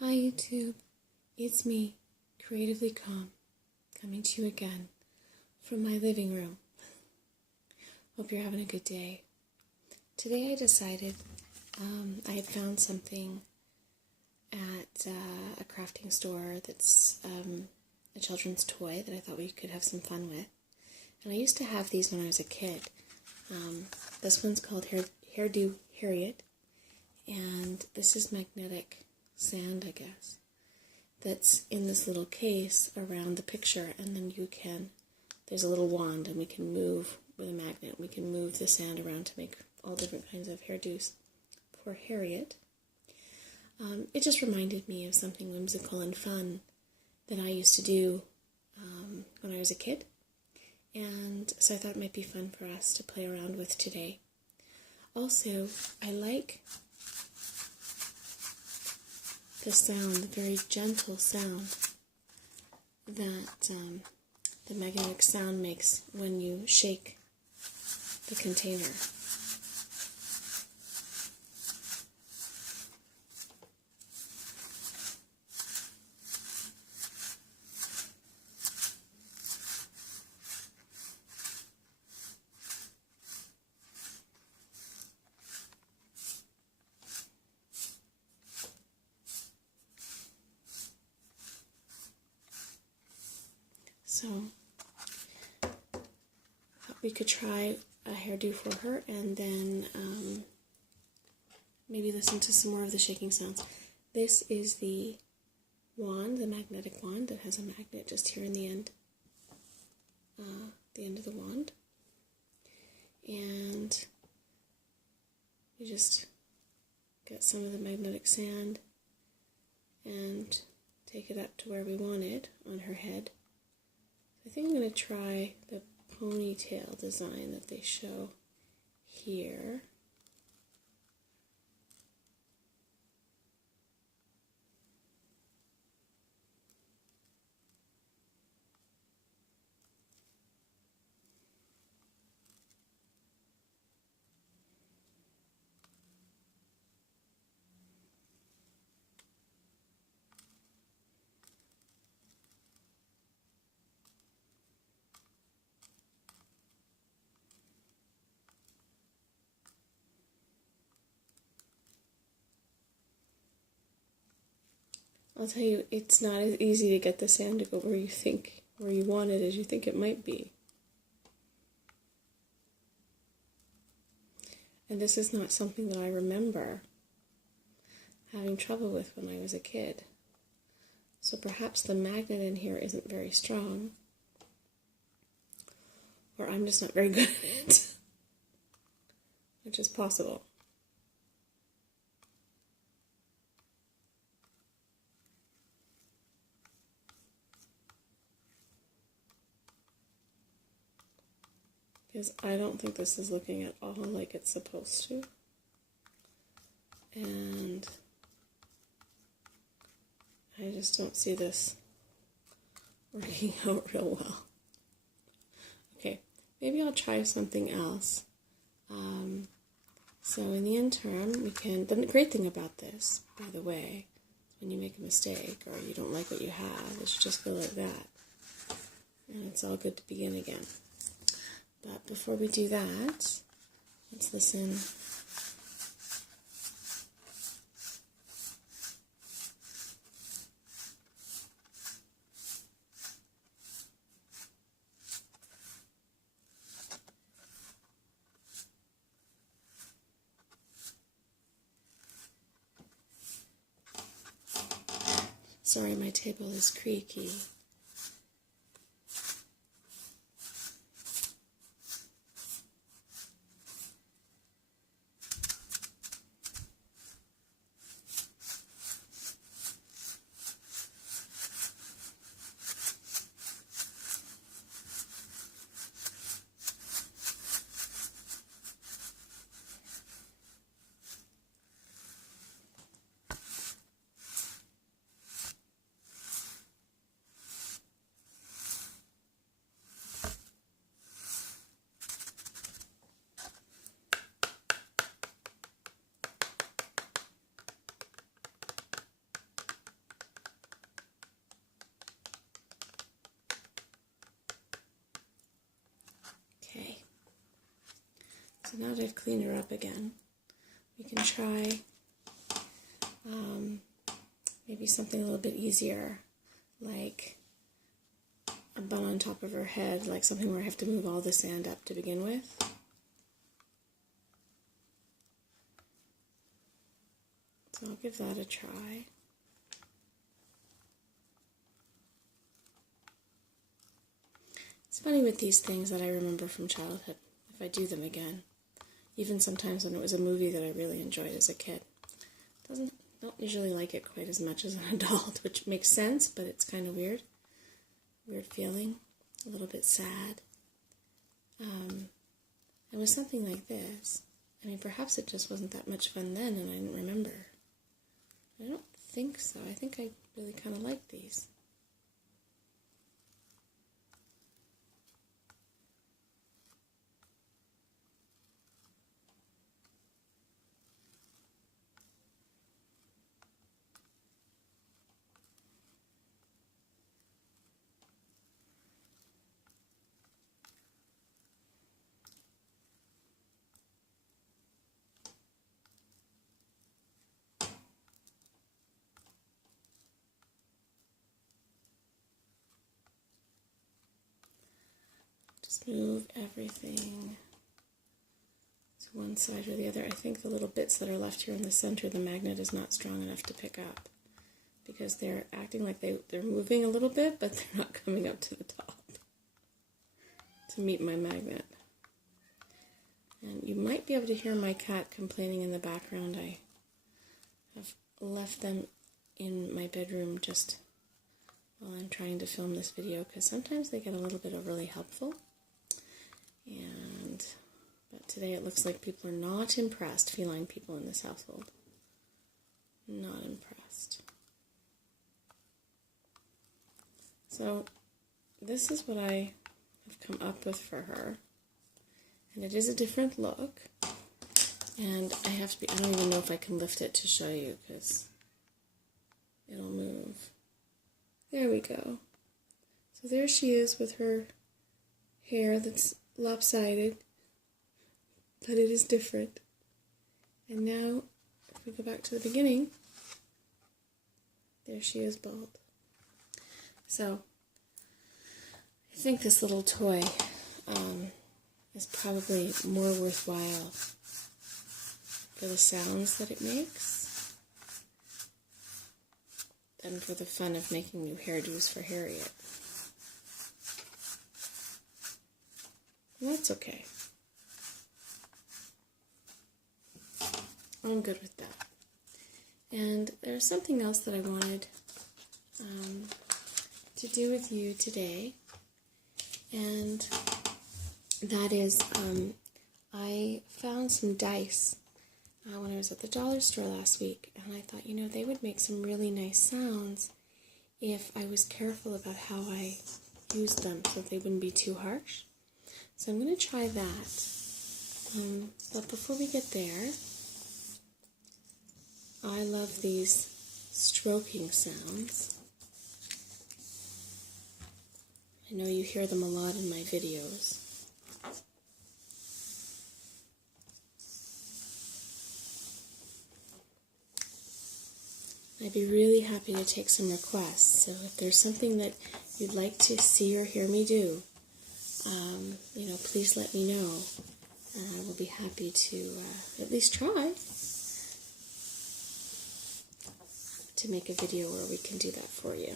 Hi YouTube, it's me, Creatively Calm, coming to you again from my living room. Hope you're having a good day. Today I decided I had found something at a crafting store that's a children's toy that I thought we could have some fun with. And I used to have these when I was a kid. This one's called Hairdo Harriet, and this is magnetic sand, I guess, that's in this little case around the picture, and then there's a little wand, and we can move with a magnet, we can move the sand around to make all different kinds of hairdos for Harriet. It just reminded me of something whimsical and fun that I used to do when I was a kid, and so I thought it might be fun for us to play around with today. Also, I like the sound, the very gentle sound that the magnetic sound makes when you shake the container. So, thought we could try a hairdo for her, and then maybe listen to some more of the shaking sounds. This is the wand, the magnetic wand that has a magnet just here in the end of the wand. And we just get some of the magnetic sand and take it up to where we want it on her head. I think I'm going to try the ponytail design that they show here. I'll tell you, it's not as easy to get the sand to go where you want it as you think it might be. And this is not something that I remember having trouble with when I was a kid. So perhaps the magnet in here isn't very strong, or I'm just not very good at it, which is possible. Because I don't think this is looking at all like it's supposed to. And I just don't see this working out real well. Okay, maybe I'll try something else. So in the interim, the great thing about this, by the way, when you make a mistake or you don't like what you have, is you just go like that. And it's all good to begin again. But before we do that, let's listen. Sorry, my table is creaky. So now that I've cleaned her up again, we can try maybe something a little bit easier, like a bun on top of her head, like something where I have to move all the sand up to begin with. So I'll give that a try. It's funny with these things that I remember from childhood, if I do them again. Even sometimes when it was a movie that I really enjoyed as a kid. Don't usually like it quite as much as an adult, which makes sense, but it's kind of weird. Weird feeling, a little bit sad. It was something like this. I mean, perhaps it just wasn't that much fun then and I didn't remember. I don't think so. I think I really kind of like these. Just move everything to one side or the other. I think the little bits that are left here in the center, the magnet is not strong enough to pick up because they're acting like they're moving a little bit, but they're not coming up to the top to meet my magnet. And you might be able to hear my cat complaining in the background. I have left them in my bedroom just while I'm trying to film this video because sometimes they get a little bit overly helpful. But today it looks like people are not impressed, feline people in this household. Not impressed. So this is what I have come up with for her. And it is a different look. And I don't even know if I can lift it to show you because it'll move. There we go. So there she is with her hair that's lopsided, but it is different. And now, if we go back to the beginning, there she is bald. So, I think this little toy is probably more worthwhile for the sounds that it makes than for the fun of making new hairdos for Harriet. And that's okay. I'm good with that. And there's something else that I wanted to do with you today, and that is I found some dice when I was at the dollar store last week, and I thought, they would make some really nice sounds if I was careful about how I used them so they wouldn't be too harsh. So I'm going to try that. But before we get there, I love these stroking sounds. I know you hear them a lot in my videos. I'd be really happy to take some requests. So if there's something that you'd like to see or hear me do, please let me know. And I will be happy to at least try to make a video where we can do that for you.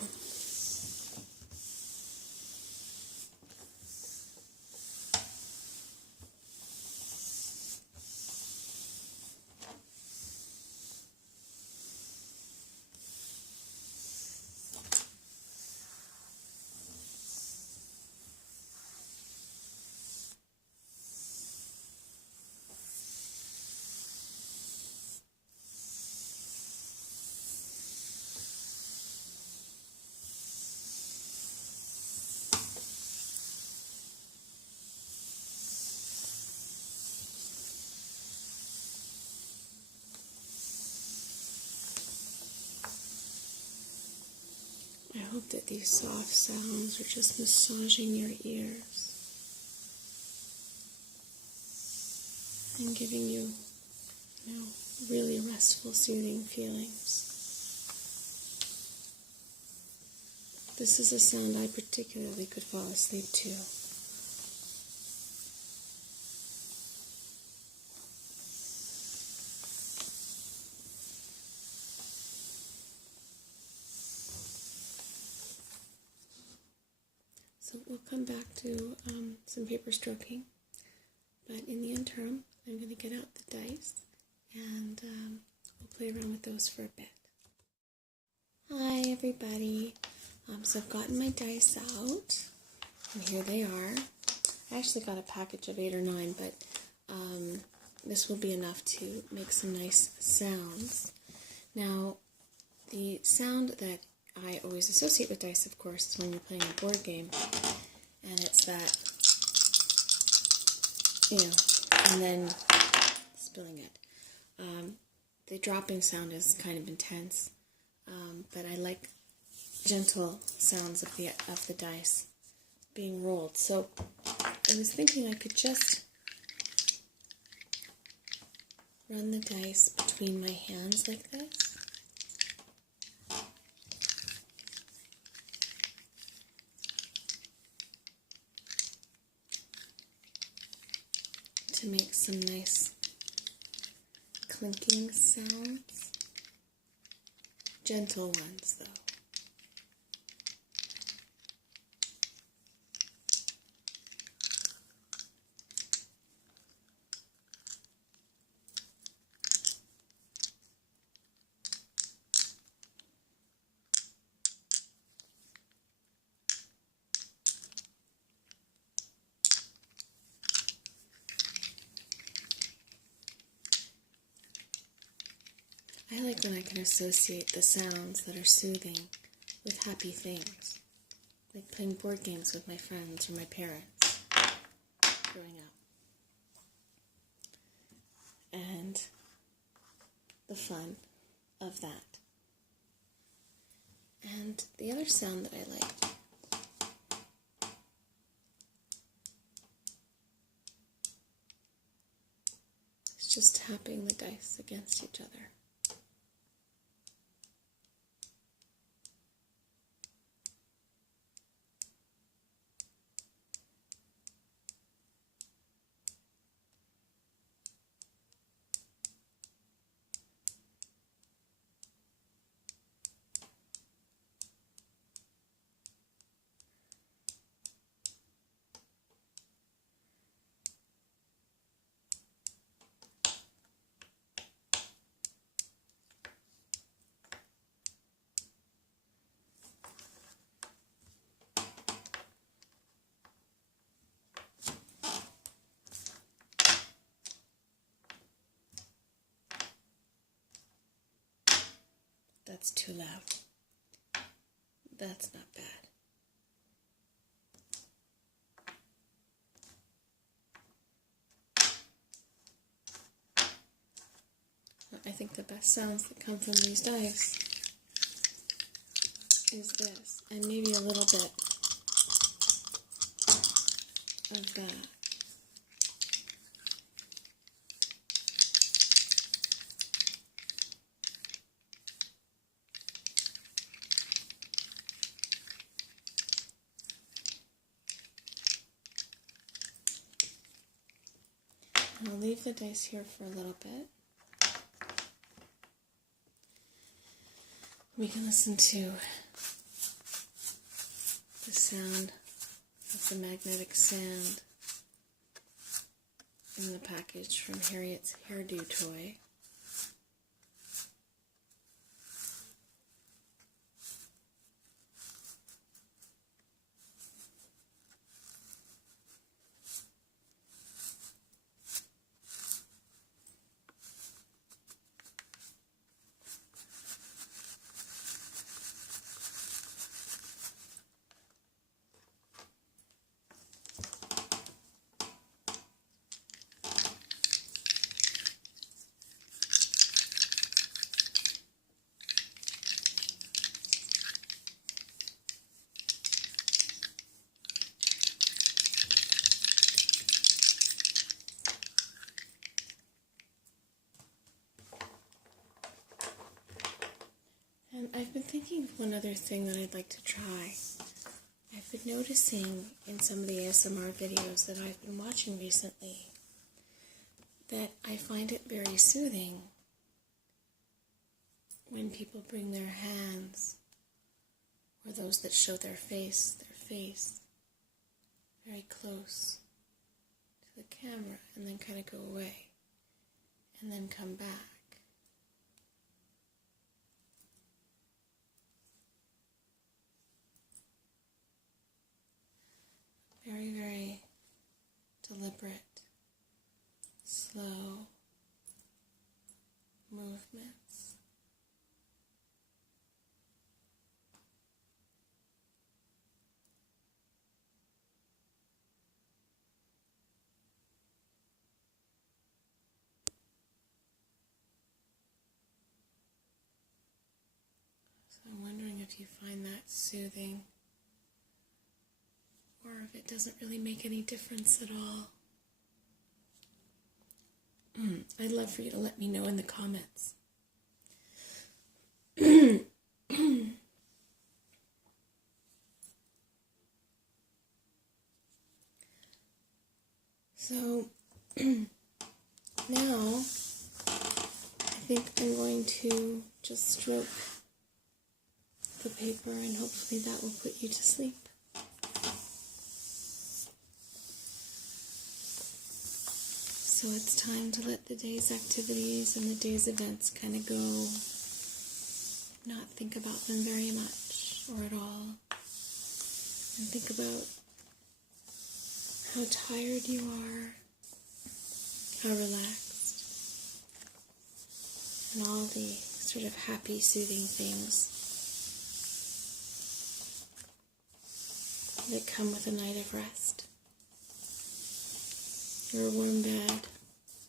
I hope that these soft sounds are just massaging your ears. and giving you, really restful, soothing feelings. This is a sound I particularly could fall asleep to. So we'll come back to some paper stroking, but in the interim, I'm going to get out the dice and we'll play around with those for a bit. Hi everybody, so I've gotten my dice out, and here they are. I actually got a package of 8 or 9, but this will be enough to make some nice sounds. Now, the sound that I always associate with dice, of course, is when you're playing a board game, and it's that, and then spilling it. The dropping sound is kind of intense, but I like gentle sounds of the dice being rolled. So I was thinking I could just run the dice between my hands like this. To make some nice clinking sounds. Gentle ones, though. I like when I can associate the sounds that are soothing with happy things, like playing board games with my friends or my parents growing up. And the fun of that. And the other sound that I like is just tapping the dice against each other. That's too loud. That's not bad. I think the best sounds that come from these dice is this, and maybe a little bit of that. And I'll leave the dice here for a little bit. We can listen to the sound of the magnetic sand in the package from Harriet's hairdo toy. I've been thinking of one other thing that I'd like to try. I've been noticing in some of the ASMR videos that I've been watching recently that I find it very soothing when people bring their hands, or those that show their face very close to the camera and then kind of go away and then come back. Very, very deliberate, slow movements. So I'm wondering if you find that soothing, or if it doesn't really make any difference at all. I'd love for you to let me know in the comments. So now I think I'm going to just stroke the paper, and hopefully that will put you to sleep. So it's time to let the day's activities and the day's events kind of go. Not think about them very much or at all. And think about how tired you are, how relaxed, and all the sort of happy, soothing things that come with a night of rest. Your warm bed,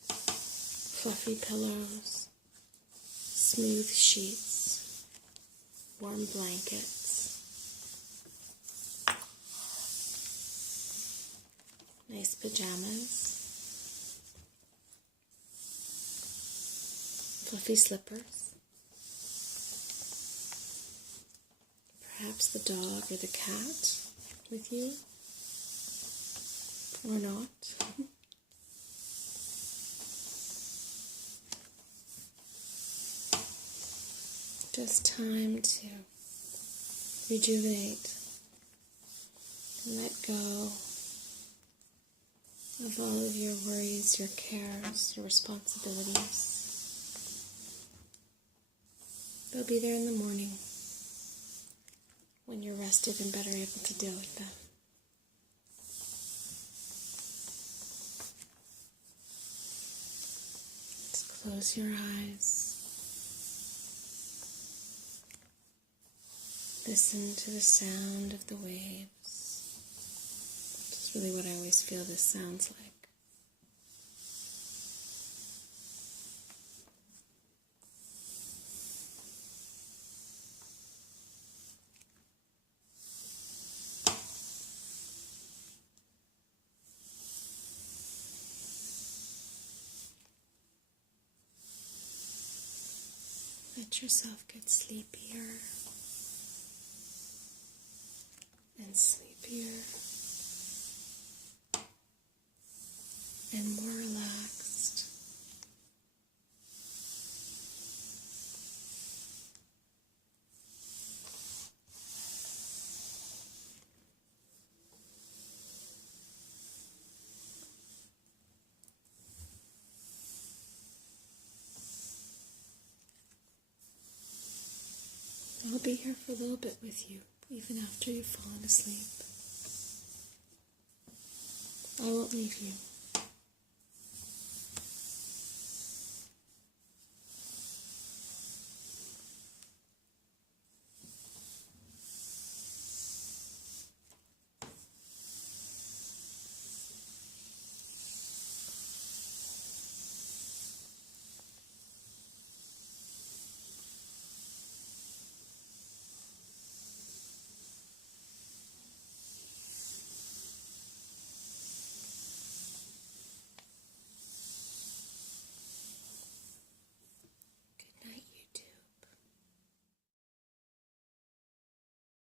fluffy pillows, smooth sheets, warm blankets, nice pajamas, fluffy slippers, perhaps the dog or the cat with you, or not. Just time to rejuvenate and let go of all of your worries, your cares, your responsibilities. They'll be there in the morning when you're rested and better able to deal with them. Just close your eyes. Listen to the sound of the waves, which is really what I always feel this sounds like. Let yourself get sleepier and sleepier and more relaxed. I'll be here for a little bit with you, even after you've fallen asleep. I won't leave you.